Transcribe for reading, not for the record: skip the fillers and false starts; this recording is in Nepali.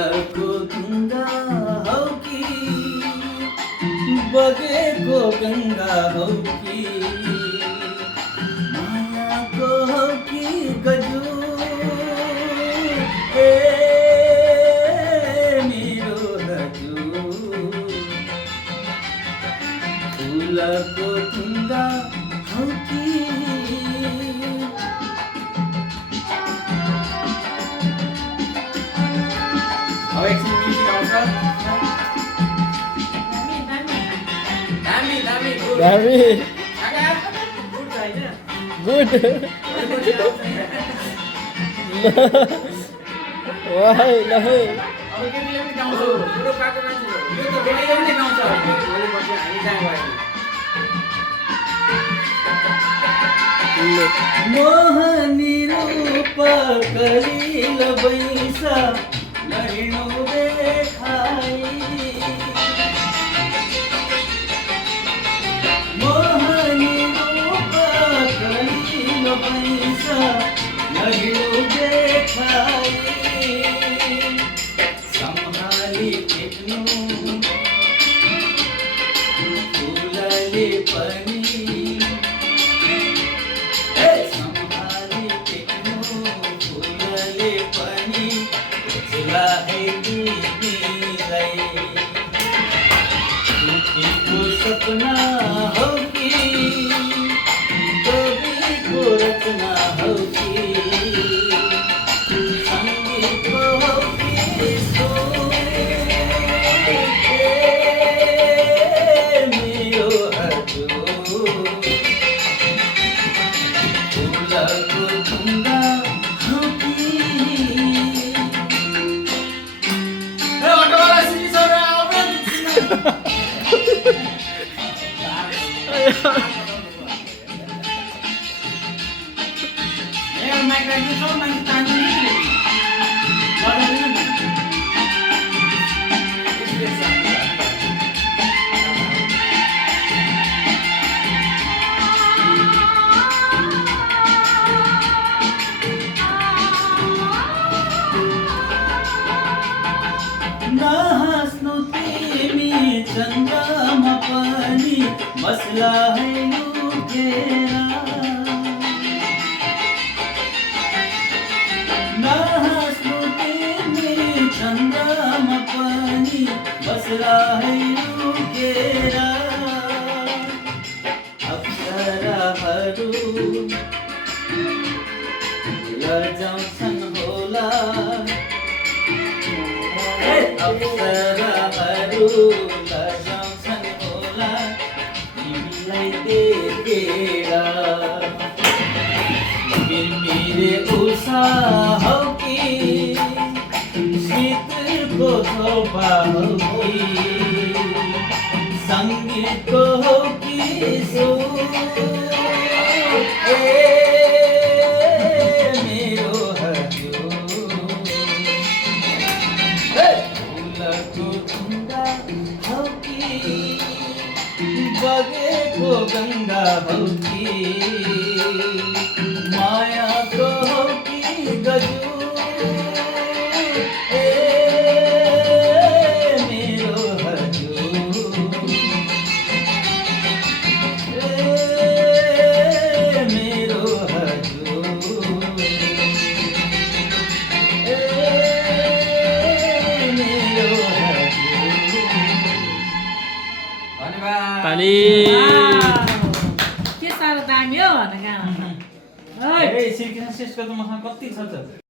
फुलको ढुङ्गा हौ कि बगेको गङ्गा हौ कि मायाको हौ कि गजुर ए मेरो हजुर फुलको ढुङ्गा हौ कि अब एकछिन म्युजिक आउँछ दामी दामी गुड दामी काका गुड छैन गुड वाह ल अब केटीले पनि गाउँछ बुढो पाको मान्छे यो त केटीले पनि गाउँछ भोलिपर्सि हामी जहाँ गयो मोहनी रूप कलिल बैसा लैनो देखाई मोहनी रूप कलिल बैसा लैनो देखाई सम्हाली टिप्नु फुलले पनि सम्हाली टिप्नु फुलले पनि झुलाए तिमीलाई दुखीको सपना हौ कि कविको रचना हौ कि सङ्गीतको हौ कि स्वर मेरो हजुर फुलको ढुङ्गा हौ कि नहाँस्नु तिमी चन्द्रमा पनि मसला है लुकेर नहाँस्नु तिमी चन्द्रमा पनि मसला है लुकेर अप्सराहरू लजाउँछन् होला अप्सराहरू लजाउँछन् होला तिमीलाई देखेर मिरमिरे उषा हौ कि शीतलको थोपा हौ कि सङ्गीतको हौ कि सुर ए मेरो हजुर फुलको ढुङ्गा हौ कि बगेको गङ्गा हौ कि मायाको हौ कि गजुर ए मेरो हजुर ए मेरो हजुर ए मेरो हजुर धन्यवाद ताली के साह्रो दामी हो गाना ए श्रीकृष्ण श्रेष्ठको त मसँग कति छ त